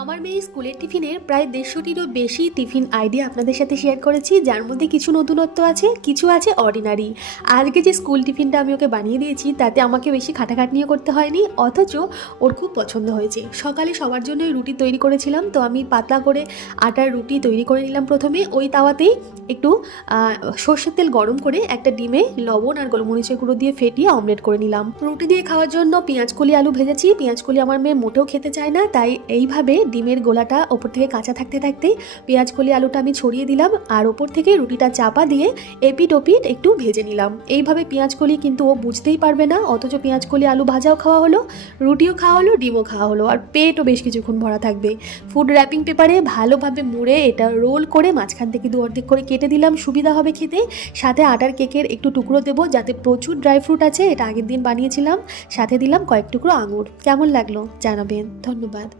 আমার মেয়ে স্কুলের টিফিনের প্রায় 150টিরও বেশি টিফিন আইডিয়া আপনাদের সাথে শেয়ার করেছি, যার মধ্যে কিছু নতুনত্ব আছে, কিছু আছে অর্ডিনারি। আজকে যে স্কুল টিফিনটা আমি ওকে বানিয়ে দিয়েছি তাতে আমাকে বেশি খাটাখাটনিও করতে হয়নি, অথচ ওর খুব পছন্দ হয়েছে। সকালে সবার জন্যই রুটি তৈরি করেছিলাম, তো আমি পাতলা করে আটার রুটি তৈরি করে নিলাম। প্রথমে ওই তাওয়াতেই একটু সর্ষের তেল গরম করে একটা ডিমে লবণ আর গোলমরিচের গুঁড়ো দিয়ে ফেটিয়ে অমলেট করে নিলাম। রুটি দিয়ে খাওয়ার জন্য পেঁয়াজকলি আলু ভেজেছি। পেঁয়াজকলি আমার মেয়ে মোটেও খেতে চায় না, তাই এইভাবে ডিমের গোলাটা ওপর থেকে কাঁচা থাকতে থাকতে পেঁয়াজকলি আলুটা আমি ছড়িয়ে দিলাম আর ওপর থেকে রুটিটা চাপা দিয়ে এপিট ওপিট একটু ভেজে নিলাম। এইভাবে পেঁয়াজকলি কিন্তু ও বুঝতেই পারবে না, অথচ পেঁয়াজকলি আলু ভাজাও খাওয়া হলো, রুটিও খাওয়া হলো, ডিমও খাওয়া হলো, আর পেটও বেশ কিছুক্ষণ ভরা থাকবে। ফুড র্যাপিং পেপারে ভালোভাবে মুড়ে এটা রোল করে মাঝখান থেকে দু অর্ধেক করে কেটে দিলাম, সুবিধা হবে খেতে। সাথে আটার কেকের একটু টুকরো দেবো, যাতে প্রচুর ড্রাই ফ্রুট আছে, এটা আগের দিন বানিয়েছিলাম। সাথে দিলাম কয়েক টুকরো আঙুর। কেমন লাগলো জানাবেন। ধন্যবাদ।